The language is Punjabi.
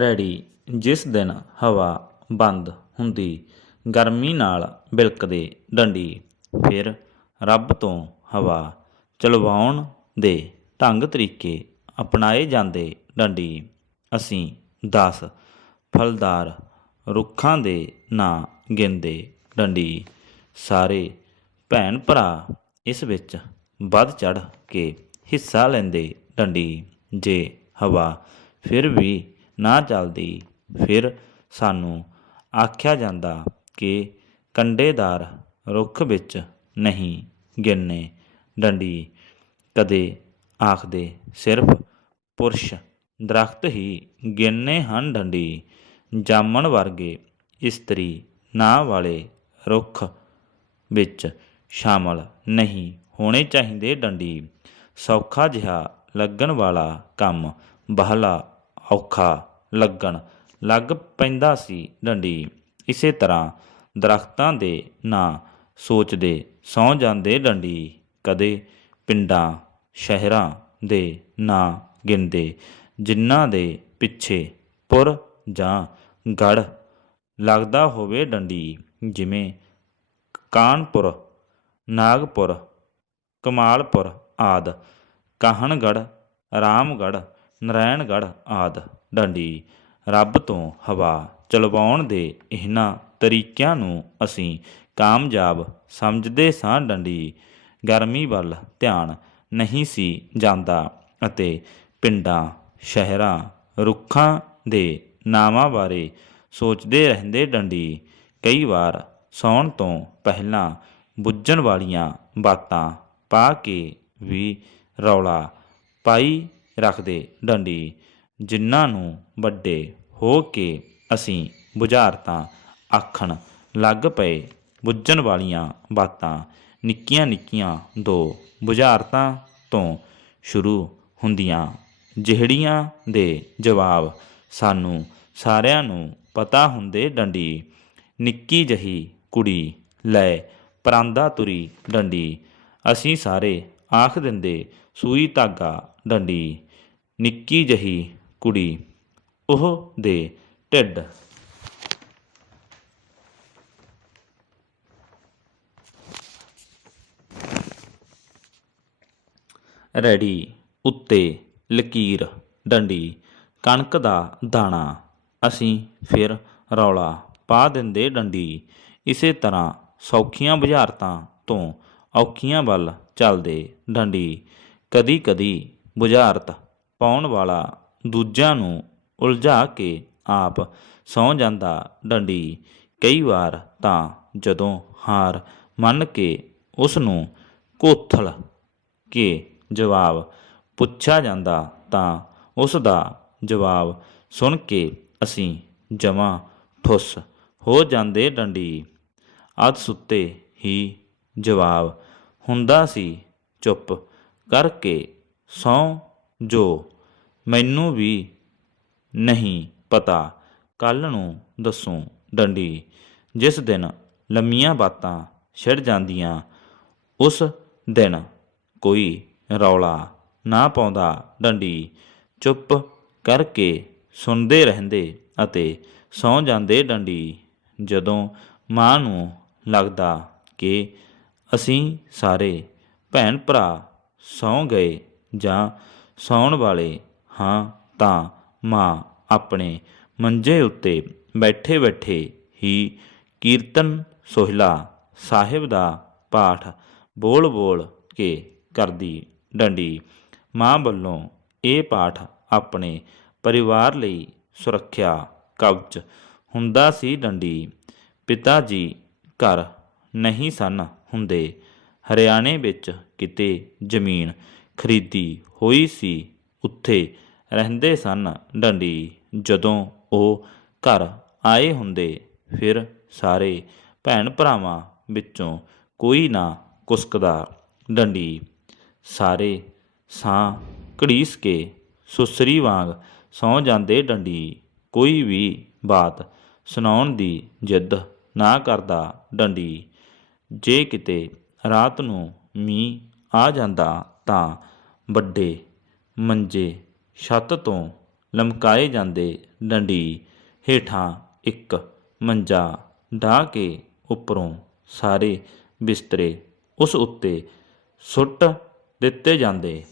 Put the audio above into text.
ਰੈੜੀ, ਜਿਸ ਦਿਨ ਹਵਾ ਬੰਦ ਹੁੰਦੀ, ਗਰਮੀ ਨਾਲ ਬਿਲਕਦੇ ਡੰਡੀ। ਫਿਰ ਰੱਬ ਤੋਂ ਹਵਾ ਚਲਵਾਉਣ ਦੇ ਢੰਗ ਤਰੀਕੇ ਅਪਣਾਏ ਜਾਂਦੇ ਡੰਡੀ। ਅਸੀਂ 10 ਫਲਦਾਰ ਰੁੱਖਾਂ ਦੇ ਨਾਂ ਗਿਣਦੇ ਡੰਡੀ। ਸਾਰੇ ਭੈਣ ਭਰਾ ਇਸ ਵਿੱਚ ਵੱਧ ਚੜ ਕੇ ਹਿੱਸਾ ਲੈਂਦੇ ਡੰਡੀ। ਜੇ ਹਵਾ ਫਿਰ ਵੀ ਨਾ ਚੱਲਦੀ, ਫਿਰ ਸਾਨੂੰ ਆਖਿਆ ਜਾਂਦਾ ਕਿ ਕੰਡੇਦਾਰ ਰੁੱਖ ਵਿੱਚ ਨਹੀਂ ਗਿਣਨੇ ਡੰਡੀ। ਕਦੇ ਆਖਦੇ, ਸਿਰਫ ਪੁਰਸ਼ ਦਰਖਤ ਹੀ ਗਿਣਨੇ ਹਨ ਡੰਡੀ। ਜਾਮਣ ਵਰਗੇ ਇਸਤਰੀ ਨਾਂ ਵਾਲੇ ਰੁੱਖ ਵਿੱਚ ਸ਼ਾਮਲ ਨਹੀਂ ਹੋਣੇ ਚਾਹੀਦੇ ਡੰਡੀ। ਸੌਖਾ ਜਿਹਾ ਲੱਗਣ ਵਾਲਾ ਕੰਮ ਬਹਲਾ ਔਖਾ ਲੱਗਣ ਲੱਗ ਪੈਂਦਾ ਸੀ ਡੰਡੀ। ਇਸੇ ਤਰ੍ਹਾਂ ਦਰਖਤਾਂ ਦੇ ਨਾਂ ਸੋਚਦੇ ਸੌ ਜਾਂਦੇ ਡੰਡੀ। ਕਦੇ ਪਿੰਡਾਂ, ਸ਼ਹਿਰਾਂ ਦੇ ਨਾਂ ਗਿਣਦੇ, ਜਿਨ੍ਹਾਂ ਦੇ ਪਿੱਛੇ ਪੁਰ ਜਾਂ ਗੜ ਲੱਗਦਾ ਹੋਵੇ ਡੰਡੀ। ਜਿਵੇਂ ਕਾਨਪੁਰ, ਨਾਗਪੁਰ, ਕਮਾਲਪੁਰ ਆਦ ਕਾਹਨਗੜ ਰਾਮਗੜ ਨਰਾਇਣਗੜ੍ਹ ਆਦ, ਡੰਡੀ। ਰੱਬ ਤੋਂ ਹਵਾ ਚਲਵਾਉਣ ਦੇ ਇਹਨਾਂ ਤਰੀਕਿਆਂ ਨੂੰ ਅਸੀਂ ਕਾਮਯਾਬ ਸਮਝਦੇ ਸਾਂ, ਡੰਡੀ। ਗਰਮੀ ਵੱਲ ਧਿਆਨ ਨਹੀਂ ਸੀ ਜਾਂਦਾ ਅਤੇ ਪਿੰਡਾਂ, ਸ਼ਹਿਰਾਂ, ਰੁੱਖਾਂ ਦੇ ਨਾਵਾਂ ਬਾਰੇ ਸੋਚਦੇ ਰਹਿੰਦੇ ਡੰਡੀ। ਕਈ ਵਾਰ ਸੌਣ ਤੋਂ ਪਹਿਲਾਂ ਬੁੱਝਣ ਵਾਲੀਆਂ ਬਾਤਾਂ ਪਾ ਕੇ ਵੀ ਰੌਲਾ ਪਾਈ ਰੱਖਦੇ ਡੰਡੀ। ਜਿਨ੍ਹਾਂ ਨੂੰ ਵੱਡੇ ਹੋ ਕੇ ਅਸੀਂ ਬੁਝਾਰਤਾਂ ਆਖਣ ਲੱਗ ਪਏ, ਬੁੱਝਣ ਵਾਲੀਆਂ ਬਾਤਾਂ ਨਿੱਕੀਆਂ ਨਿੱਕੀਆਂ ਦੋ ਬੁਝਾਰਤਾਂ ਤੋਂ ਸ਼ੁਰੂ ਹੁੰਦੀਆਂ, ਜਿਹੜੀਆਂ ਦੇ ਜਵਾਬ ਸਾਨੂੰ ਸਾਰਿਆਂ ਨੂੰ ਪਤਾ ਹੁੰਦੇ ਡੰਡੀ। ਨਿੱਕੀ ਜਹੀ ਕੁੜੀ ਲੈ ਪਰਾਂਦਾ ਤੁਰੀ ਡੰਡੀ। ਅਸੀਂ ਸਾਰੇ ਆਖ ਦਿੰਦੇ, ਸੂਈ ਧਾਗਾ ਡੰਡੀ ਨਿੱਕੀ ਜਹੀ ਕੁੜੀ, ਉਹ ਦੇ ਢਿੱਡ। ਰੈੜੀ ਉੱਤੇ ਲਕੀਰ, ਡੰਡੀ, ਕਣਕ ਦਾ ਦਾਣਾ। ਅਸੀਂ ਫਿਰ ਰੌਲਾ ਪਾ ਦਿੰਦੇ ਡੰਡੀ। ਇਸੇ ਤਰ੍ਹਾਂ ਸੌਖੀਆਂ ਬੁਝਾਰਤਾਂ ਤੋਂ ਔਖੀਆਂ ਵੱਲ ਚੱਲਦੇ ਡੰਡੀ। ਕਦੀ ਕਦੀ ਬੁਝਾਰਤ ਪਾਉਣ ਵਾਲਾ ਦੂਜਿਆਂ ਨੂੰ ਉਲਝਾ ਕੇ ਆਪ ਸੌ ਜਾਂਦਾ ਡੰਡੀ। ਕਈ ਵਾਰ ਤਾਂ ਜਦੋਂ ਹਾਰ ਮੰਨ ਕੇ ਉਸ ਨੂੰ ਕੋਥਲ ਕੇ ਜਵਾਬ ਪੁੱਛਿਆ ਜਾਂਦਾ ਤਾਂ ਉਸ ਦਾ ਜਵਾਬ ਸੁਣ ਕੇ ਅਸੀਂ ਜਮਾਂ ਠੁੱਸ ਹੋ ਜਾਂਦੇ ਡੰਡੀ। ਅਧ ਸੁੱਤੇ ਹੀ ਜਵਾਬ ਹੁੰਦਾ ਸੀ, ਚੁੱਪ ਕਰਕੇ ਸੌ ਜੋ ਮੈਨੂੰ ਵੀ ਨਹੀਂ ਪਤਾ ਕੱਲ ਨੂੰ ਦੱਸੂ ਡੰਡੀ। ਜਿਸ ਦਿਨ ਲੰਮੀਆਂ ਬਾਤਾਂ ਛਿੜ ਜਾਂਦੀਆਂ, ਉਸ ਦਿਨ ਕੋਈ ਰੌਲਾ ਨਾ ਪਾਉਂਦਾ ਡੰਡੀ। ਚੁੱਪ ਕਰਕੇ ਸੁਣਦੇ ਰਹਿੰਦੇ ਅਤੇ ਸੌਂ ਜਾਂਦੇ ਡੰਡੀ, ਜਦੋਂ ਮਾਂ ਨੂੰ ਲੱਗਦਾ ਕਿ ਅਸੀਂ ਸਾਰੇ ਭੈਣ ਭਰਾ ਸੌਂ ਗਏ। ਜਾਂ ਸੌਣ ਵਾਲੇ ਹਾਂ ਤਾਂ ਮਾਂ ਆਪਣੇ ਮੰਜੇ ਉੱਤੇ ਬੈਠੇ ਬੈਠੇ ਹੀ ਕੀਰਤਨ ਸੋਹਿਲਾ ਸਾਹਿਬ ਦਾ ਪਾਠ ਬੋਲ ਬੋਲ ਕੇ ਕਰਦੀ ਡੰਡੀ। ਮਾਂ ਵੱਲੋਂ ਇਹ ਪਾਠ ਆਪਣੇ ਪਰਿਵਾਰ ਲਈ ਸੁਰੱਖਿਆ ਕਵਚ ਹੁੰਦਾ ਸੀ ਡੰਡੀ। ਪਿਤਾ ਜੀ ਘਰ ਨਹੀਂ ਸਨ ਹੁੰਦੇ। ਹਰਿਆਣੇ ਵਿੱਚ ਕਿਤੇ ਜ਼ਮੀਨ ਖਰੀਦੀ ਹੋਈ ਸੀ। ਉੱਥੇ ਰਹਿੰਦੇ ਸਨ ਡੰਡੀ। ਜਦੋਂ ਉਹ ਘਰ ਆਏ ਹੁੰਦੇ, ਫਿਰ ਸਾਰੇ ਭੈਣ ਭਰਾਵਾਂ ਵਿੱਚੋਂ ਕੋਈ ਨਾ ਕੁਸਕਦਾ ਡੰਡੀ। ਸਾਰੇ ਸਾਹ ਘੜੀਸ ਕੇ ਸੁਸਰੀ ਵਾਂਗ ਸੌ ਜਾਂਦੇ ਡੰਡੀ। ਕੋਈ ਵੀ ਬਾਤ ਸੁਣਾਉਣ ਦੀ ਜਿੱਦ ਨਾ ਕਰਦਾ ਡੰਡੀ। ਜੇ ਕਿਤੇ ਰਾਤ ਨੂੰ ਮੀਂਹ ਆ ਜਾਂਦਾ ਤਾਂ ਵੱਡੇ ਮੰਜੇ ਛੱਤ ਤੋਂ ਲਮਕਾਏ ਜਾਂਦੇ ਡੰਡੀ ਹੇਠਾਂ ਇੱਕ ਮੰਜਾ ਢਾ ਕੇ ਉੱਪਰੋਂ ਸਾਰੇ ਬਿਸਤਰੇ ਉਸ ਉੱਤੇ ਸੁੱਟ ਦਿੱਤੇ ਜਾਂਦੇ।